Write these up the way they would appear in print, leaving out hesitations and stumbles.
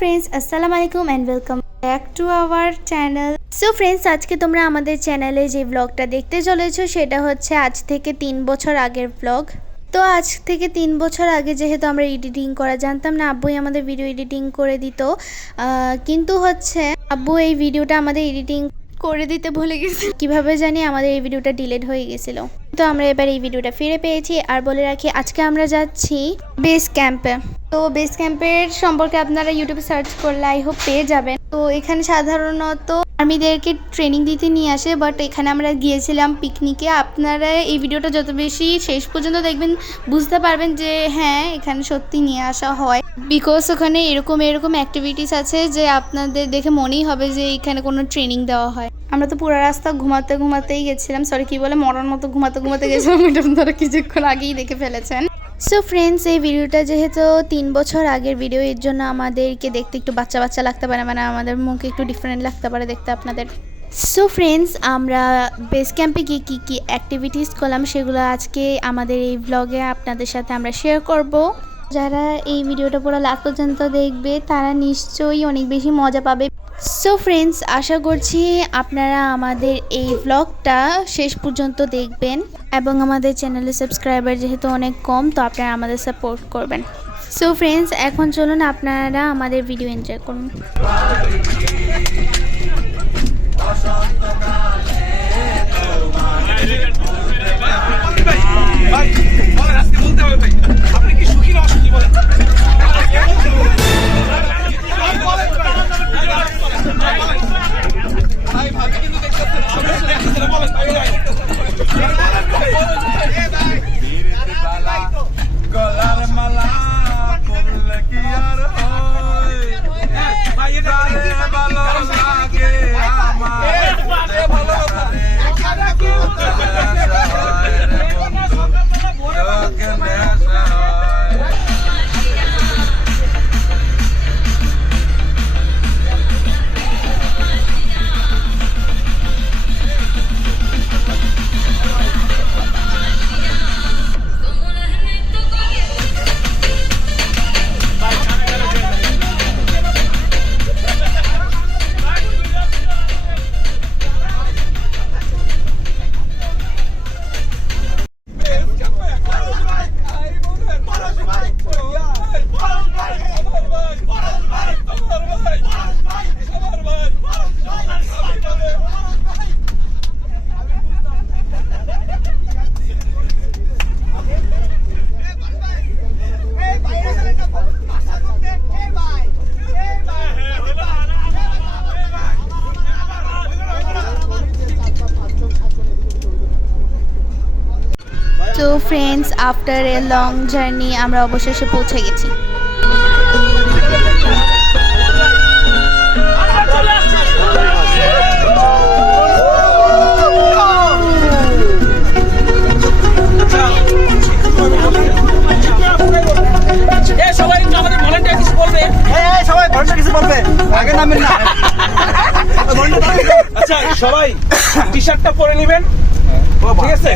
Friends अस्सलाम वालेकुम and welcome back to our channel. So friends आज के তোমরা আমাদের চ্যানেলে যে ব্লগটা দেখতে চলেছো সেটা হচ্ছে আজ থেকে 3 বছর আগের ব্লগ। তো আজ থেকে 3 বছর আগে যেহেতু আমরা এডিটিং করা জানতাম না, আব্বুই আমাদের ভিডিও এডিটিং করে দিত, কিন্তু হচ্ছে আব্বু এই ভিডিওটা আমাদের এডিটিং করে দিতে ভুলে গেছে, কিভাবে জানি আমাদের এই ভিডিওটা ডিলিট হয়ে গেছিল। তো আমরা এবার এই ভিডিওটা ফিরে পেয়েছি। আর বলে রাখি আজকে আমরা যাচ্ছি বেস ক্যাম্পে। তো বেস ক্যাম্পের সম্পর্কে আপনারা ইউটিউবে সার্চ করলে আই হোপ পেয়ে যাবেন। তো এখানে সাধারণত আর্মিদেরকে ট্রেনিং দিতে নিয়ে আসে, বাট এখানে আমরা গিয়েছিলাম পিকনিকে। আপনারা এই ভিডিওটা যত বেশি শেষ পর্যন্ত দেখবেন বুঝতে পারবেন যে হ্যাঁ এখানে সত্যি নিয়ে আসা হয়, বিকজ ওখানে এরকম অ্যাক্টিভিটিস আছে যে আপনাদের দেখে মনেই হবে যে এখানে কোনো ট্রেনিং দেওয়া হয়। আমরা তো পুরো রাস্তা ঘুমাতেই গেছিলাম, সরি কি বলে মরার মতো ঘুমাতে গেছিলাম, এটা আপনারা কিছুক্ষণ আগেই দেখে ফেলেছেন। সো ফ্রেন্ডস এই ভিডিওটা যেহেতু 3 বছর আগের ভিডিও, এর জন্য আমাদেরকে দেখতে একটু বাচ্চা লাগতে পারে, মানে আমাদের মুখ একটু ডিফারেন্ট লাগতে পারে দেখতে আপনাদের। সো ফ্রেন্ডস আমরা বেস ক্যাম্পে গিয়ে কী অ্যাক্টিভিটিস করলাম সেগুলো আজকে আমাদের এই ব্লগে আপনাদের সাথে আমরা শেয়ার করব। যারা এই ভিডিওটা পুরো লাস্ট পর্যন্ত দেখবে তারা নিশ্চয়ই অনেক বেশি মজা পাবে। সো ফ্রেন্ডস আশা করছি আপনারা আমাদের এই ব্লগটা শেষ পর্যন্ত দেখবেন এবং আমাদের চ্যানেলের সাবস্ক্রাইবার যেহেতু অনেক কম, তো আপনারা আমাদের সাপোর্ট করবেন। সো ফ্রেন্ডস এখন চলুন আপনারা আমাদের ভিডিও এনজয় করুন। তো friends after a long journey আমরা অবশেষে পৌঁছে গেছি। আচ্ছা সবাই টি শার্টটা পরে নেবেন, ঠিক আছে?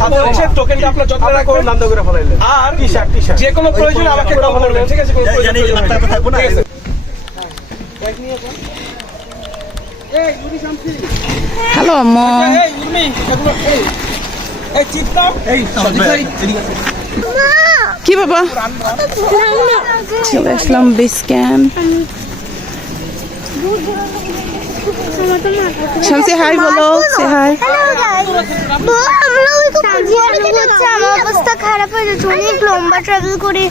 সাথে হচ্ছে টোকেনটা আপনার যত্ন রাখুন, নাম করে ফলাইলেন। আর টি শার্ট যে কোনো প্রয়োজনে আমাকে কল করবেন, ঠিক আছে? কোনো প্রয়োজন থাকবো না, ঠিক আছে? হ্যালো আম্মু, এই উর্মি এগুলো এই চিপ দাও, এই কি বাবা চলে আসলাম বেস ক্যাম্প। শামসি হাই বলো, সে হাই। আমার অবস্থা খারাপ হয়ে যাচ্ছে, অনেক লম্বা ট্রাভেল করে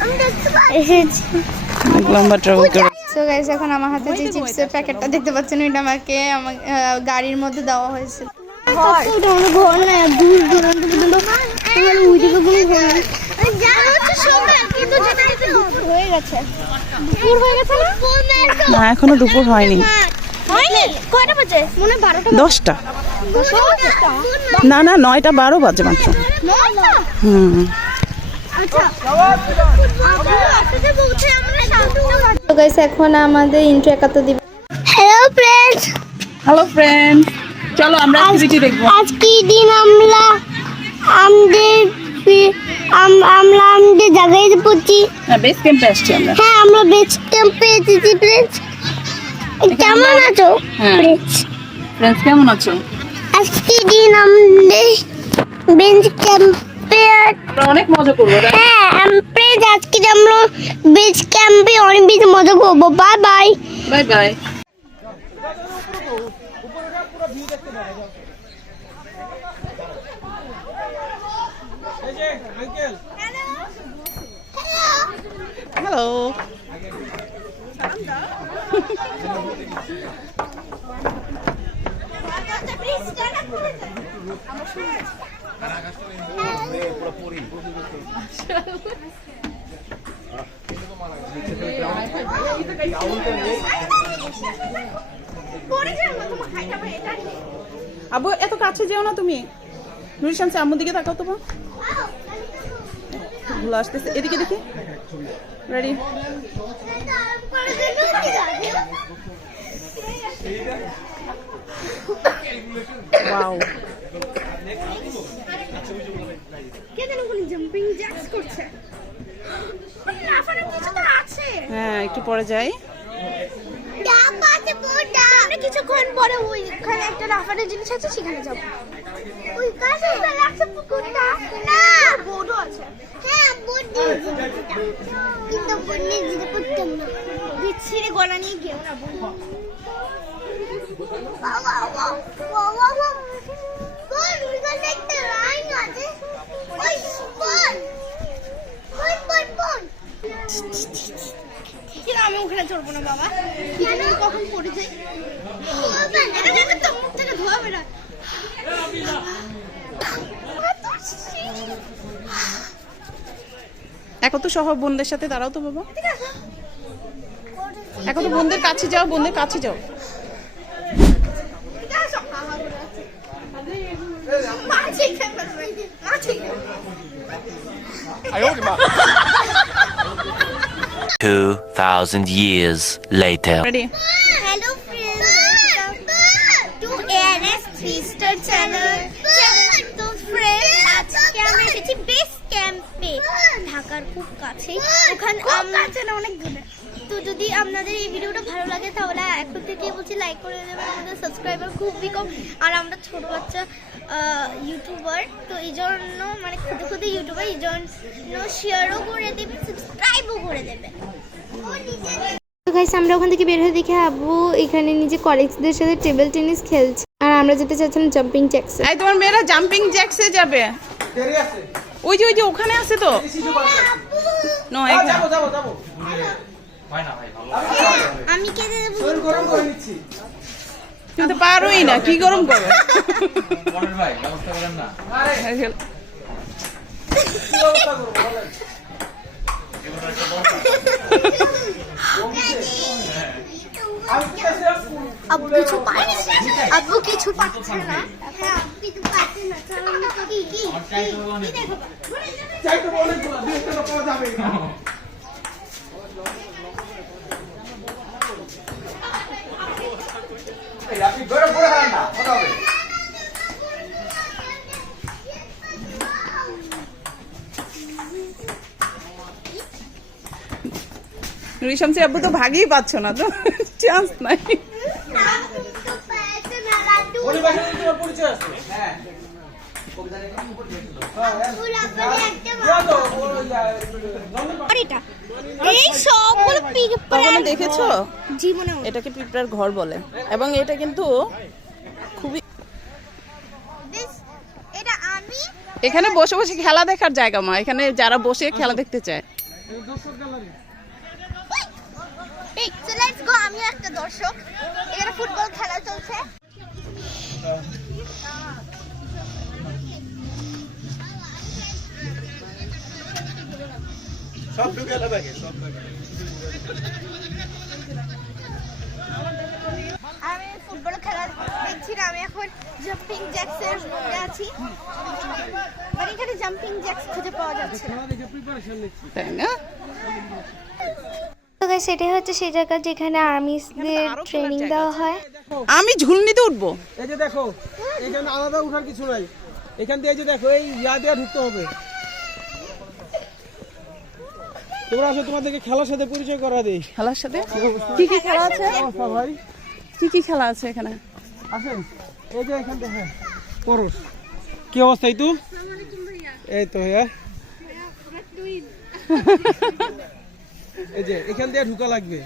এসেছি। অনেক লম্বা ট্রাভেল করে। সো গাইস এখন আমার হাতে যে চিপসের প্যাকেটটা দেখতে পাচ্ছেন, এটা আমাকে আমার গাড়ির মধ্যে দেওয়া হয়েছে। ঘর না দূর দূরান্ত পর্যন্ত ওইদিকে কোনো ঘর নেই। হয়ে গেছে, দুপুর হয়ে গেছে না এখনো দুপুর হয়নি। কয়টা বাজে? মনে 12টা 10টা না 9টা 12 বাজে মাত্র। তো গাইস এখন আমাদের ইন্ট্রো একাত্তর দিবে। হ্যালো ফ্রেন্ডস, চলো আমরা অ্যাক্টিভিটি দেখবো। আজকে দিন আমরা আমাদের আমরা আমাদের জায়গায় পড়ছি। হ্যাঁ বেস ক্যাম্পে আসছি আমরা। হ্যাঁ আমরা বেস ক্যাম্পে এসেছি ফ্রেন্ডস। কেমন আছো হ্যাঁ। ফ্রেন্ডস? ফ্রেন্ডস কেমন আছো? আজকে দিন আমাদের বেস ক্যাম্পে আমরা অনেক মজা করবো। হ্যাঁ ফ্রেন্ডস আজকে আমরা বেস ক্যাম্পে অনেক বেশি মজা করবো। Bye bye. Bye bye. Hello. Abu এত কাছে যেও না তুমি। নুরি শামসি আম্মুর দিকে তাকাও তো। ভুলে আসতেছে, এদিকে দেখি। রেডি? ওয়াও। হ্যাঁ একটু পরে যাই। কিছুক্ষণ পরে ওইখানে একটা রাফারের জিনিস আছে, সেখানে যাবো। ওই কাছে লাগছে পুকুরটা না, বোটও আছে। হ্যাঁ বোট দিয়েছি, কিন্তু বোট নিয়ে যেতে পারতাম না। বিচ্ছিরে গলা নিয়ে গেও না বোন। বোন ওইখানে একটা লাইন আছে। ওই বোন বোন বোন বোন আমি ওখানে চড়বো না বাবা। কখন পড়ে যাই মুখ থেকে ধোয়া বেড়া। এখন তো সহ বোনদের সাথে দাঁড়াও তো বাবা। এখন তো বোনদের কাছে যাও, বোনদের কাছে যাও। $2,000 years later. Ready? Hello friends, to ANS 3-star channel. তো friends আজকে আমরা এসেছি বেস ক্যাম্পে, ঢাকার খুব কাছেই। ওখানে কাছে না, অনেক দূরে। তো যদি আপনাদের এই ভিডিওটা ভালো লাগে তাহলে এখন থেকে বলছি লাইক করে দেবেন। আমাদের সাবস্ক্রাইবার খুবই কম, আর আমরা ছোট বাচ্চা ইউটিউবার, তো এই জন্য মানে খুদে খুদে ইউটিউবার, এই জন্য শেয়ারও করে দেবেন, সাবস্ক্রাইবও করে দেবেন। তো গাইস আমরা ওখান থেকে বের হয়ে দেখে আব্বু এখানে নিজে কলিগসদের সাথে টেবিল টেনিস খেলছে, আর আমরা যেতে চাচ্ছিলাম জাম্পিং জ্যাক্সে। এই তোমার মেয়েরা জাম্পিং জ্যাক্সে যাবে। ওই যে ওখানে আছে তো। নো যাবো যাবো যাবো। আমি কেটে দেবো। গরম করে নিচ্ছি। তুমি তো পারোই না, কি গরম করো। মনের ভাই ব্যবস্থা করেন না। আব্বু কিছু পাচ্ছে না। আব্বু কিছু পাচ্ছে না। হ্যাঁ আব্বু কিছু পাচ্ছে না। কি দেখো চাইতে বলে দিলাম, দেখতে পাওয়া যাবে না। এই আপনি গরম করে হারান না, কথা হবে। নুরি শামসি আব্বু তো ভাগই পাচ্ছ না, তো চান্স নাই। ওই বাসায় তোমার পরিচয় আছে? হ্যাঁ। এই সবগুলো কখনো দেখেছো? জীবনে এটাকে পিঁপড়ার ঘর বলে, এবং এটা কিন্তু খুবই, এটা আমি এখানে বসে বসে খেলা দেখার জায়গা মা। এখানে যারা বসে খেলা দেখতে চায়। Let's go. আমি একটা দর্শক, এখানে ফুটবল খেলা চলছে। সব ঢুকে এলো ব্যাগে, সব ব্যাগে। আমি ফুটবল খেলা দেখছি না, আমি এখন জাম্পিং জ্যাক্সের মধ্যে আছি। মানে এখানে জাম্পিং জ্যাক্স খুঁজে পাওয়া যাচ্ছে না। তাই না? তো গাইস সেটাই হচ্ছে সেই জায়গা যেখানে আর্মিসদের ট্রেনিং দেওয়া হয়। আমি ঝুলনিতে উঠবো। এই যে দেখো, এখানে আলাদা উঠার কিছু নাই। এখান দিয়ে এই যে দেখো, এই ইয়া দিয়ে ঢুকতে হবে। তোমরা আসো, তোমাদেরকে খেলার সাথে পরিচয় করা দেই। খেলার সাথে কি কি খেলা আছে? ভাই কি কি খেলা আছে এখানে? আসেন, এই যে এখান থেকে পরশ। কি অবস্থা এই তো? এই তো হ্যাঁ, এই যে এখান দিয়ে ঢুকা লাগবে,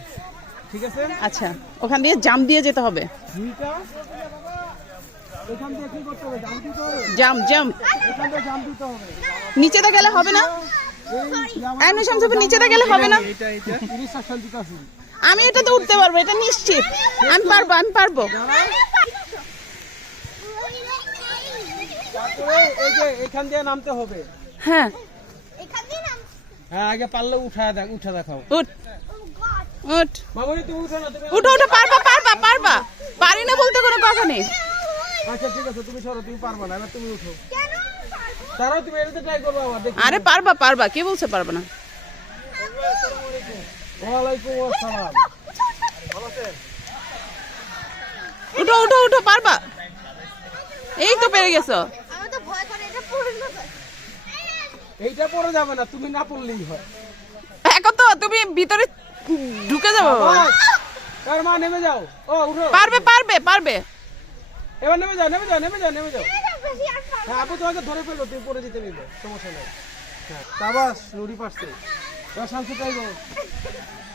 ঠিক আছে? আচ্ছা, ওখান দিয়ে জাম্প দিয়ে যেতে হবে। দুইটা এখান দিয়ে কি করতে হবে? জাম্প দিতে হবে। জাম্প জাম্প এখান দিয়ে জাম্প দিতে হবে। নিচেতে গেলে হবে না? আইনু শামসুফ নিচেতে গেলে হবে না? এটা ইনস্ট্রাকশন দিতে আছে। আমি এটাতে উঠতে পারবো, এটা নিশ্চিত। আমি পারবো, আমি পারবো। তারপরে এই যে এখান দিয়ে নামতে হবে। হ্যাঁ, এখান দিয়ে নাম হ্যাঁ, আগে পারলে উঠা দেখাও। উঠ উঠ মামুনি তুমি উঠো না, তুমি উঠো উঠো, পারবা পারবা পারবা। পারি না বলতে কোনো কথা নেই। আচ্ছা ঠিক আছে, তুমি সরো, তুমি পারবা না, এবার তুমি উঠো। কেন পারবো? তারাও তুমি এটাতে ট্রাই করবে আবার, দেখি। আরে পারবা পারবা, কে বলছে পারবা না? ওয়ালাইকুম আসসালাম। উঠো উঠো উঠো, পারবা। এই তো পেরে গেছো। আমার তো ভয় করে এটা পড়ে না। এইটা পরে যাবে না, তুমি না পড়লেই হয়। এখন তো তুমি ভিতরে ঢুকে যাবো। তার মা নেমে যাও। ও উঠো, পারবে পারবে পারবে। এবার নেমে যাও, নেমে যাও, নেমে যাও, নেমে যাও। এটা বেশি আর পারবো হ্যাঁ, আপু তোমাকে ধরে ফেললো, তুমি পরে যেতে নিবে, সমস্যা নেই। হ্যাঁ, সাবাস, নুরি পারছে। এবার শান্তি চাইবো,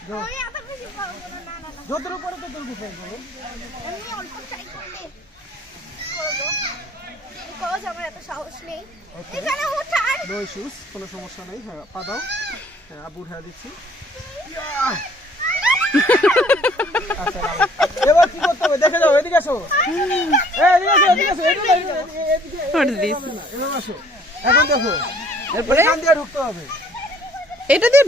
না। আমি এত বেশি পারবো না। না না না, যতটুকু পরে তো তুমি ফেলবো। এমনি অল্প ট্রাই করতে করবো। বিকজ আমার এত সাহস নেই। এখানে ওঠার নো ইস্যুস, কোনো সমস্যা নেই। হ্যাঁ, পা দাও। হ্যাঁ, আবু উঠা দিচ্ছি। আচ্ছা, এবার কি করতে হবে দেখে যাও, এদিকে আসো। এদিকে আসো, এদিকে আসো, এদিকে আসো, What is this? এভাবে আসো। এখন দেখো, এরপরে এখান দিয়ে ঢুকতে হবে। এটা দিয়ে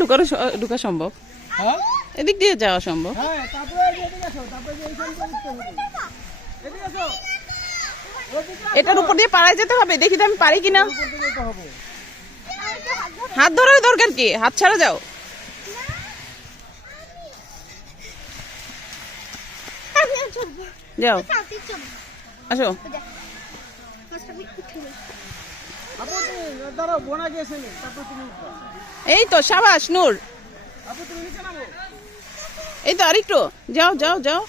ঢুকা সম্ভব, হ্যাঁ এদিক দিয়ে যাওয়া সম্ভব। হ্যাঁ, তারপরে এই যে এদিকে আসো, তারপরে যে এইখান দিয়ে উঠতে হবে। এদিকে আসো, এদিকে এটার উপর দিয়ে পাড়ায় যেতে হবে, দেখি তো আমি পারি কিনা। করতে যেতে হবে। হাত ধরার দরকার কি, হাত ছাড়া যাও। আমি আর চলবো। যাও, সাথে চলবো। আসো। ফার্স্ট আমি উঠে নিই। আপু তুমি দাঁড়াও, বোনা গিয়েছে নি, তারপর তুমি উঠবা। এই তো সাবাস নূর। আপু তুমি নিচে নামো। এই তো আরেকটু, যাও যাও যাও,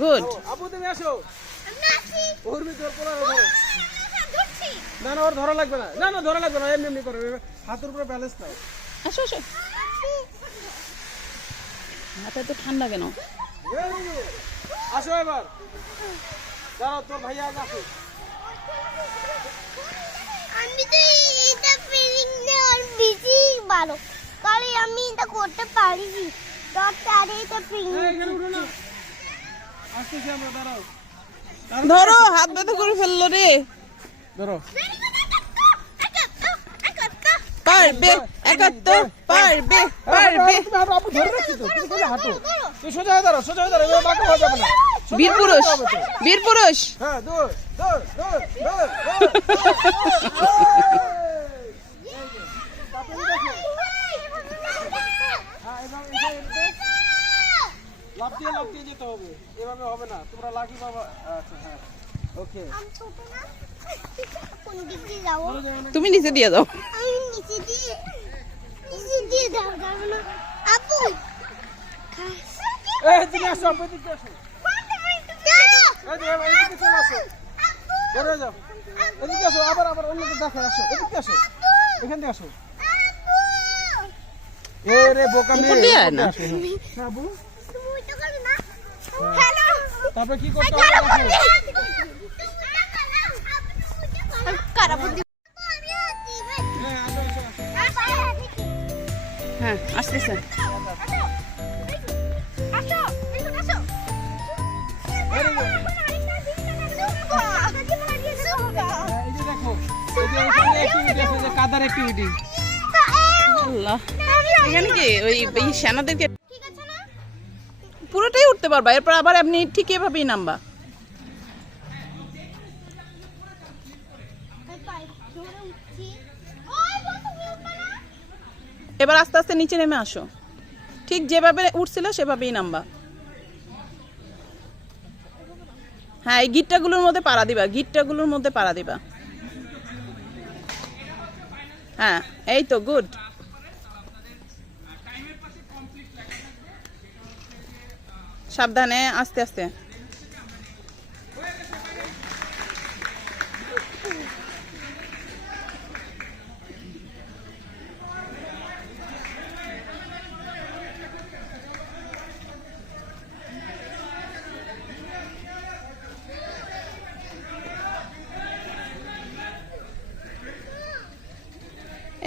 গুড। আপু তুমি আসো। আমি আছি। ওর ভিতর পড়া রাখো। ধরছি। না না, ওর ধরা লাগবে না, না না, ধরা লাগবে না, এমনি এমনি করো, হাতের উপরে ব্যালেন্স নাও। আসো আসো। মাথায় তো ঠান্ডা কেন? আসো এবার, দাঁড়াও, তোর ভাইয়া আগে আসো। আমি তো এটা ফিলিং নেওয়ার বেশি ভালো, কারণ আমি এটা করতে পারি। ডক্টর এটা ফিলিং এখানে উঠো না, আসতেছি আমরা, দাঁড়াও। ধরো, হাত ব্যথা করে ফেললো রে। ধরো, পারবে, একাত্তর, পারবে পারবে। আপু ধরে রাখছি তো, তুমি কোথায় হাঁটো? তুই সোজা হয়ে দাঁড়াও, সোজা হয়ে দাঁড়াও, এবার বাঁকা হওয়া যাবে না। সোজা বীর হয়ে পুরুষ, দাঁড়াতে হবে তো। বীর পুরুষ। হ্যাঁ, দৌড়, দৌড়, দৌড়, দৌড়, লাফ দিয়ে যেতে হবে, এভাবে হবে না, তোমরা লাগি বাবা। আচ্ছা হ্যাঁ, ওকে। কোন দিক দিয়ে যাবো? তুমি নিচে দিয়ে দাও। আমি নিচে দিয়ে যাবো না। আপু এদিকে আসো, আপু এদিকে আসো। এদিকে চলে আসো, ধরে যাও। এদিকে আসো, আবার অন্যকে দেখে আসো, এদিকে আসো, এখান থেকে আসো। এ রে বোকা মেয়ে, উপর দিয়ে আয় না। আসো, হ্যাঁ আবু। তুমি ওইটা করো না। হ্যালো, তারপরে কি করতে হবে দেখো। কারাবুদ্ধি হ্যাঁ, আসো, আসো, আসো। হ্যাঁ, আসতেছে। এই যে দেখো, এই যে এখানে অ্যাক্টিভিটি আছে, যে কাদার অ্যাক্টিভিটি। আল্লাহ, এখানে কি ওই সেনাদেরকে পুরোটাই উঠতে পারবা, এরপর আবার আপনি ঠিক এভাবেই নামবা। এবার আস্তে আস্তে নিচে নেমে আসো, ঠিক যেভাবে উঠছিল সেভাবেই নামবা। হ্যাঁ, এই গিট্টাগুলোর মধ্যে পাড়া দিবা, গিট্টাগুলোর মধ্যে পাড়া দিবা। হ্যাঁ, এই তো গুড। সাবধানে, আস্তে আস্তে।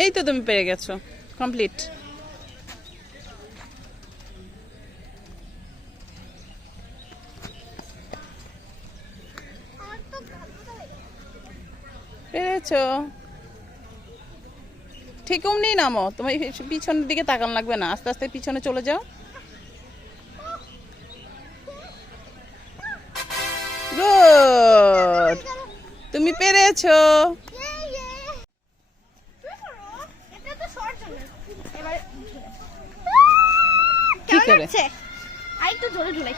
এই তো তুমি পেরে গেছো, কমপ্লিট। পেরেছো, ঠিক অমনি নামো, তোমার পিছনের দিকে তাকান লাগবে না, আস্তে আস্তে পিছনে চলে যাও। গুড, তুমি পেরেছো। কি করে? আরেকটু জোরে ঝুলাই।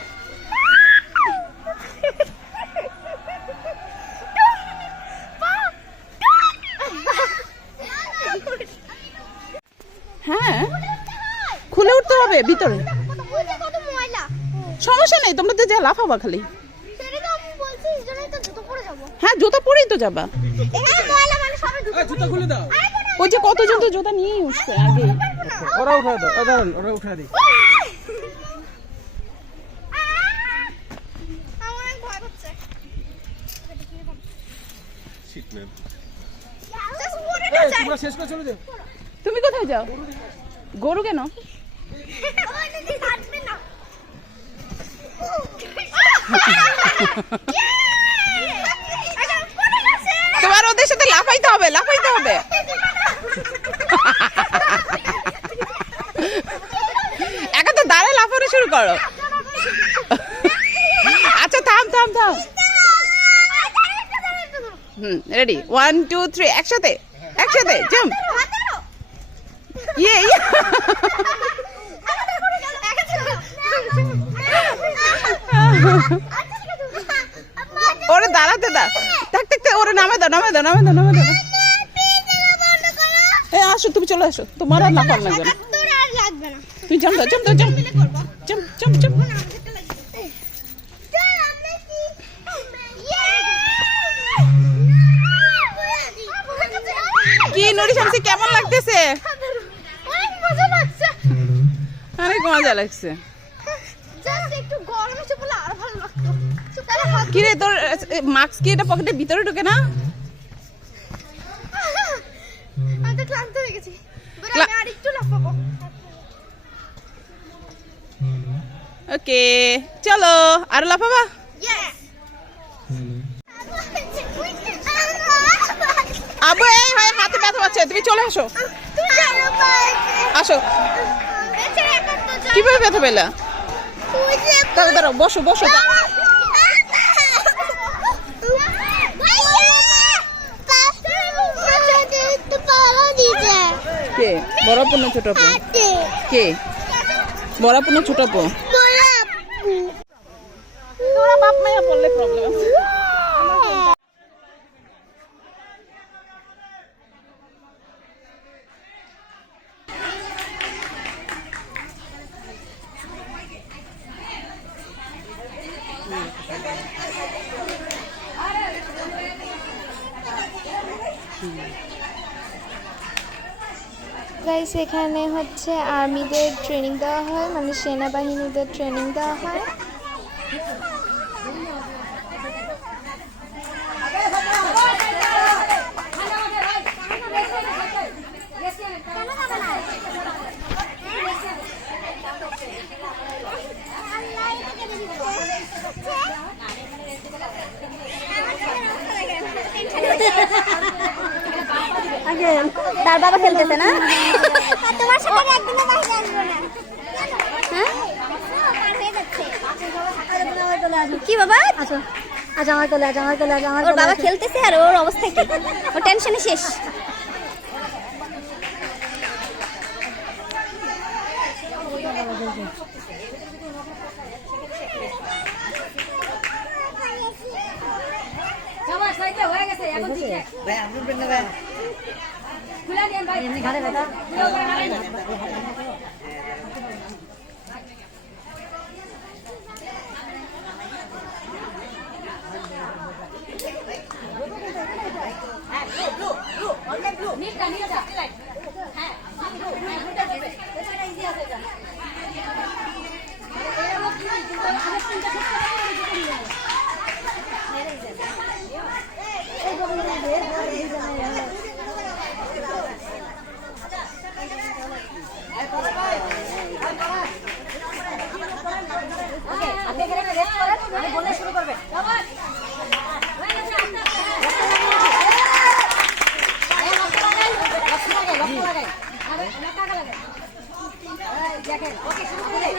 হ্যাঁ, খুলে উঠতে হবে ভিতরে, কত ময়লা। সমস্যা নেই, তোমরা তো যা লাফাবা খালি। সেটা তো আমি বলছি, এই জন্যই তো জুতো পরে যাবো। হ্যাঁ, জুতা পরেই তো যাবা। এখানে ময়লা মানে সবাই জুতো খুলে দাও। ওই যে কতজন তো জুতা নিয়ে উঠছে আগে। ওরা উঠা দাও, দাঁড়ান, ওরা উঠা দিই। আমার অনেক ভয় করছে। Just পরে না যায়। তোমরা শেষ করে চলে যাও। তুমি কোথায় যাও? গরু কেন? ওই দিদি হাঁটবে না। তোমার ওদের সাথে লাফাইতে হবে, লাফাইতে হবে। এখন তো দাঁড়ায় লাফানো শুরু করো। আচ্ছা, থাম থাম থাম। রেডি, 1 2 3, একসাথে একসাথে জাম্প। ইয়ে ইয়ে। ওরে দাঁড়াতে দাও, থাক থাক থাক, ওরে নামে দাও, নামে দাও, নামে দাও, নামে দাও। এই আসো, তুমি চলে আসো, তোমার আর লাফান লাগবে না। তোর আর লাগবে না। তুমি জাম্প দাও, জাম্প দাও, জাম্প জাম্প জাম্প জাম্প। চল আমরা কি কি নুরি শামসি, কেমন লাগতেছে? অনেক মজা লাগছে। অনেক মজা লাগছে। জাস্ট একটু গরম এসে বলে আর ভালো লাগতো। তাহলে হাত কি রে, তোর মাস্ক কি এটা পকেটের ভিতরে ঢুকে না? আমি তো ক্লান্ত হয়ে গেছি। বলে আমি আর একটু লাফাবো। ওকে, চলো আর লাফাবা। ইয়েস। আবু, এই হয় হাতে ব্যথা পাচ্ছে, তুমি চলে আসো, আসো। কিভাবে ব্যথা পেলা? দাঁড়াও দাঁড়াও, বসো বসো। কে বড় আপু না ছোট আপু? কে বড় আপু না ছোট আপু? তোরা বাপ মায়া বললে প্রবলেম আছে। গাইস, এখানে হচ্ছে আর্মিদের ট্রেনিং দেওয়া হয়, মানে সেনাবাহিনীদের ট্রেনিং দেওয়া হয়। তার বাবা খেলতেছে না? তোমার সাথে একদিনও বাইরে আসবো না। হ্যাঁ? কি বাবা? আচ্ছা আচ্ছা, আমার কোলে আজ, আমার কোলে আজ, আমার ওর বাবা খেলতেছে আর ওর অবস্থা কি? ওর টেনশনে শেষ। হয়ে গেছে এখন থেকে ভাই আপনি বেনে ভাই খুলে দেন ভাই এমনি ঘাড়ে ব্যথা দেখেন ওকে শুরু করে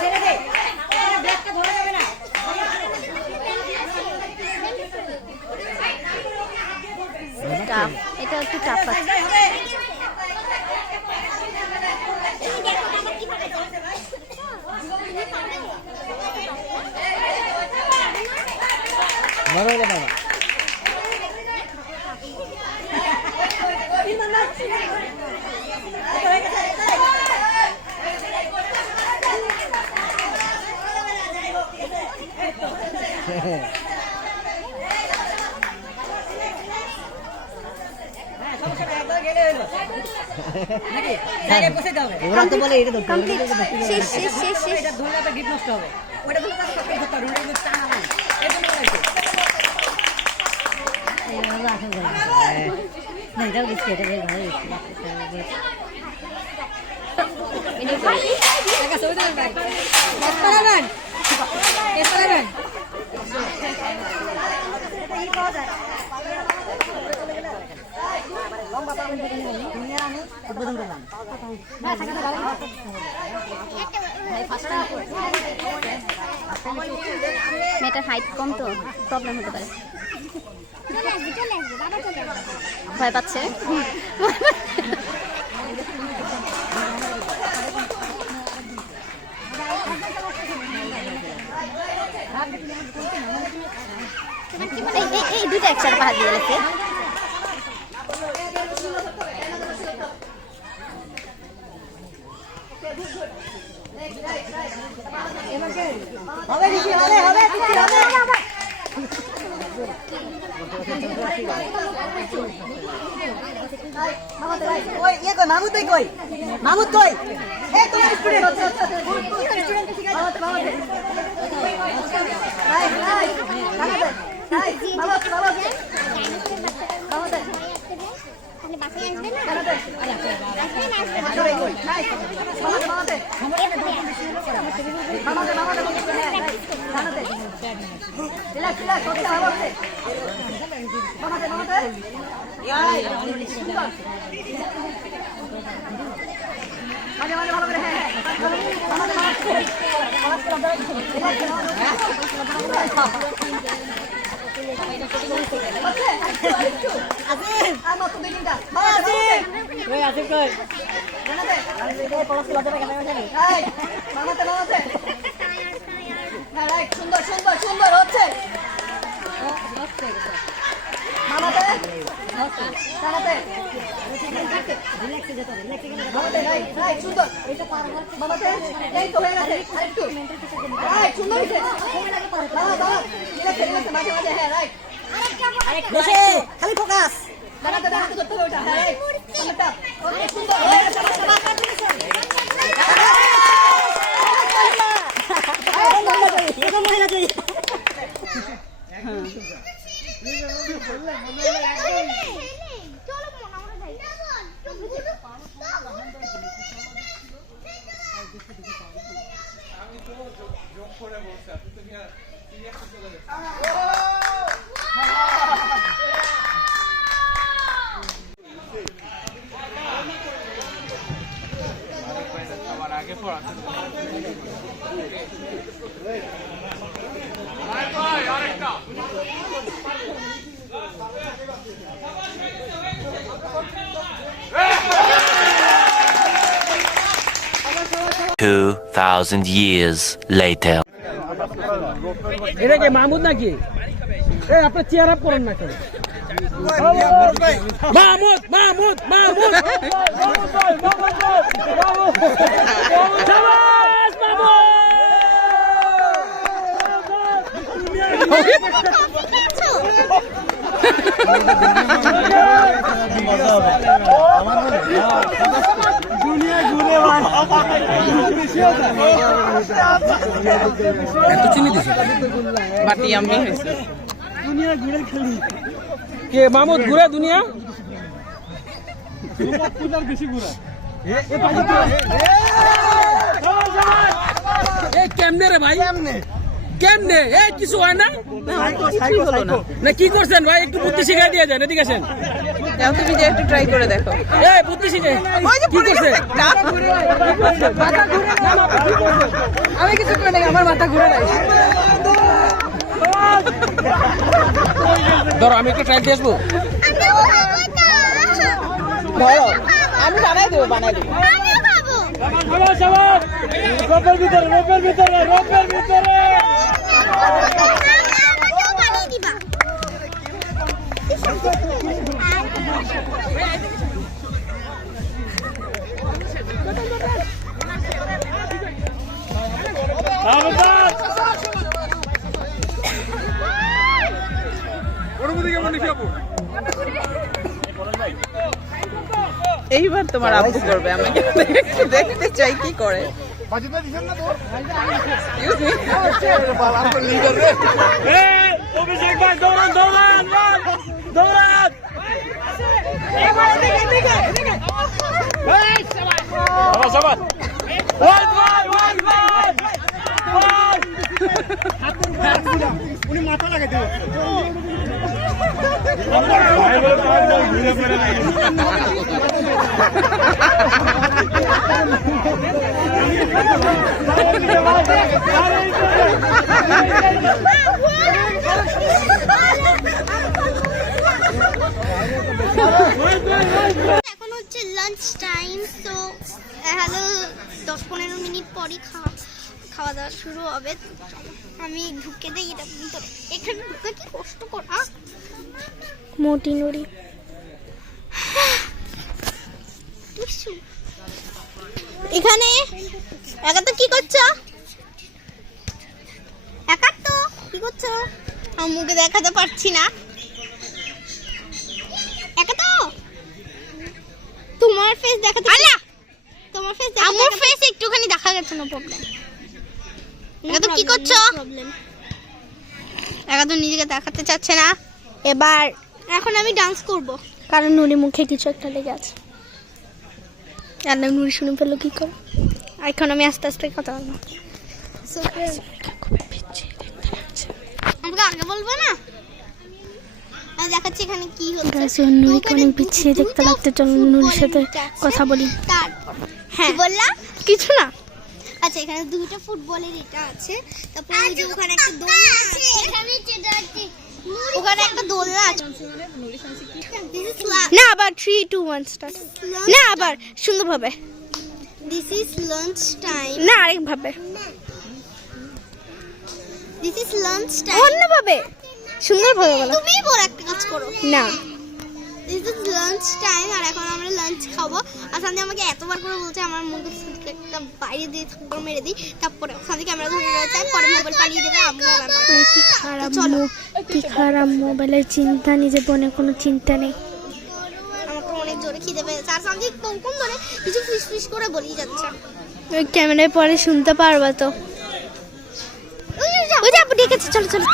ছেড়ে দে ব্যাগটা ধরে যাবে না টাফ, এটা একটু টাফ আছে। ওরা তো বলে এটা শেষ শেষ শেষ শেষ এটা ধরলে তো গিফট নষ্ট হবে ওটা ধরলে তো সব কিছু ধরতে হবে টানা হবে এই জন্য না এটাও দিচ্ছি এটা বেশ ভালো উদ্বোধন করলাম মেয়েটার হাইট কম তো প্রবলেম হতে পারে, ভয় পাচ্ছে। এই দুটো একসাথে পাহাড় দিয়ে গেছে। মামুদ কই সুন্দর সুন্দর সুন্দর হচ্ছে খালি ফোকাস $2,000 years later. এটা কি মাহমুদ নাকি? আপনার চেয়ার আপ করেন না কেন? মাহমুদ মাহমুদ মাহমুদ দুনিয়া ঘুরে এত চিনি দিছে বাটি আমি হয়েছে কে মাহমুদ ঘুরে দুনিয়া কেমনে রে ভাই কেমনে এই কিছু হয় না না কি করছেন ভাই একটু বুদ্ধি শিখাই দিয়ে যান এদিকে আসেন যাও তুমি যে একটু ট্রাই করে দেখো এই বুদ্ধি শিখাই কি করছে আমি কিছু করে নাই আমার মাথা ঘুরে নাই ধরো আমি একটু ট্রাই দিয়ে আসবো ধরো আমি বানাই দেবো বানাই দেবো এইবার তোমার আব্বু করবে আমাকে দেখতে চাই কি করে অভিষেক ভাই দৌড়ান দৌড়ান দৌড়ান উনি মাথা লাগাই দেব এখন হচ্ছে লাঞ্চ টাইম, তো হ্যালো 10-15 মিনিট পরই খাওয়া দাওয়া শুরু হবে। আমি ঢুকে দিই এটা ভিতরে, এখানে ঢুকে কি কষ্ট কর মোটি নুড়ি। এখানে একা তো কি করছো? একা তো কি করছো? আমার মুখে দেখাতে পারছি না। একা তো তোমার ফেস দেখাতে তোমার ফেস আমার ফেস একটুখানি দেখা গেছে, না প্রবলেম। একা তো কি করছো? একা তো নিজেকে দেখাতে চাচ্ছে না। এবার এখন আমি ডান্স করব, কারণ নুড়ি মুখে কিছু একটা লেগে আছে। আর না নুড়ি শুনে ফেললো কি করে। এখন আমি আস্তে আস্তে কথা বলবো। আমাকে আগে বলবো না? আমি দেখাচ্ছি এখানে কি হচ্ছে। গাইস নুড়িকে অনেক বিচ্ছিরি দেখতে লাগতে, চলো নুড়ির সাথে কথা বলি। তারপর হ্যাঁ বললাম কিছু না। আচ্ছা, এখানে দুটো ফুটবলের এটা আছে, তারপর ওই যে ওখানে একটা দোলনা আছে, ওখানে একটা দোলনা আছে। না আবার 3 2 1 স্টার্ট। না আবার সুন্দরভাবে। This is lunch time. না আরেকভাবে। This is lunch time. অন্যভাবে সুন্দরভাবে বলো। তুমি বল, একটা কাজ করো না। দিস ইজ লাঞ্চ টাইম, আর এখন আমরা লাঞ্চ খাবো। আর সামনে আমাকে এতবার করে বলছে আমার মুখে একটা বাইরে দিয়ে থাপ্পড় মেরে দিই, তারপরে সামনে ক্যামেরা ধরে রয়েছে, পরে মোবাইল পালিয়ে দেবে আম্মু। কি খারাপ কি খারাপ মোবাইলের চিন্তা, নিজের বোনের কোনো চিন্তা নেই। আমার তো অনেক জোরে খিদে পেয়েছে, আর সামনে কোন ধরে কিছু ফিস ফিস করে বলেই যাচ্ছে। ওই ক্যামেরায় পরে শুনতে পারবা তো। ওই যে আপু ডেকেছে, চলো চলো।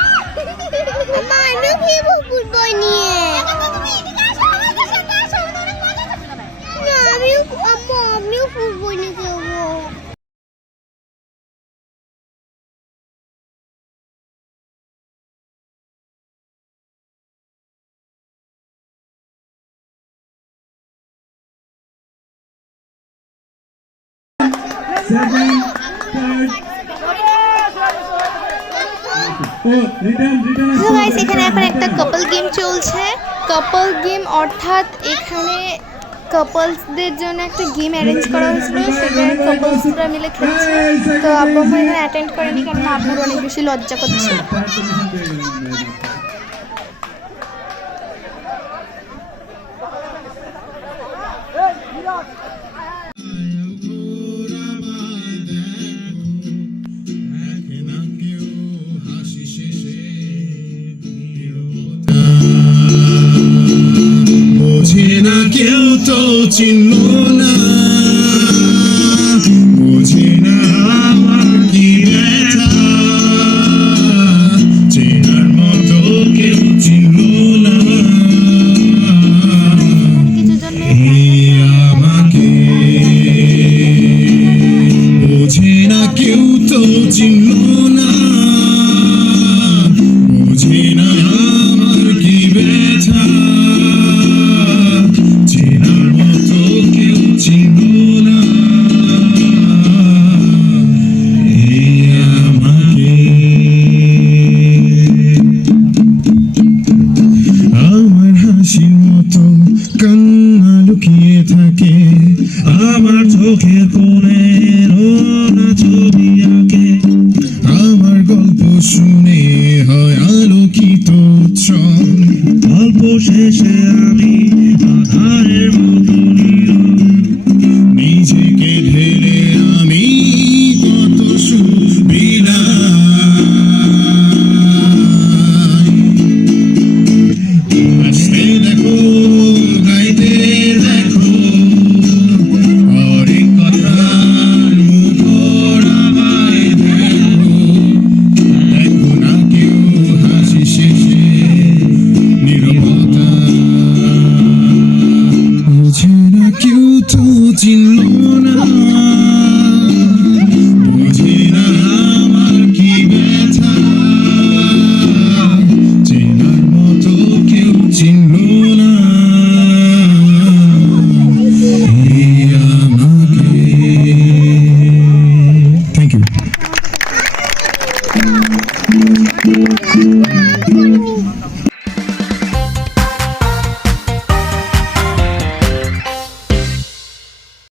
আমিও খেলবো ফুটবল নিয়ে। আমিও ফুটবল নিয়ে খেলবো। তো গাইস এখানে এখন একটা কাপল গেম চলছে। কাপল গেম অর্থাৎ এখানে কাপলসদের জন্য একটা গেম অ্যারেঞ্জ করা হয়েছিল, সেটা কাপলসরা মিলে খেলছে। তো আব্বু আম্মু এখানে অ্যাটেন্ড করেনি, কারণ আব্বুর অনেক বেশি লজ্জা করছে। বোঝে না কেউ তো চিনল না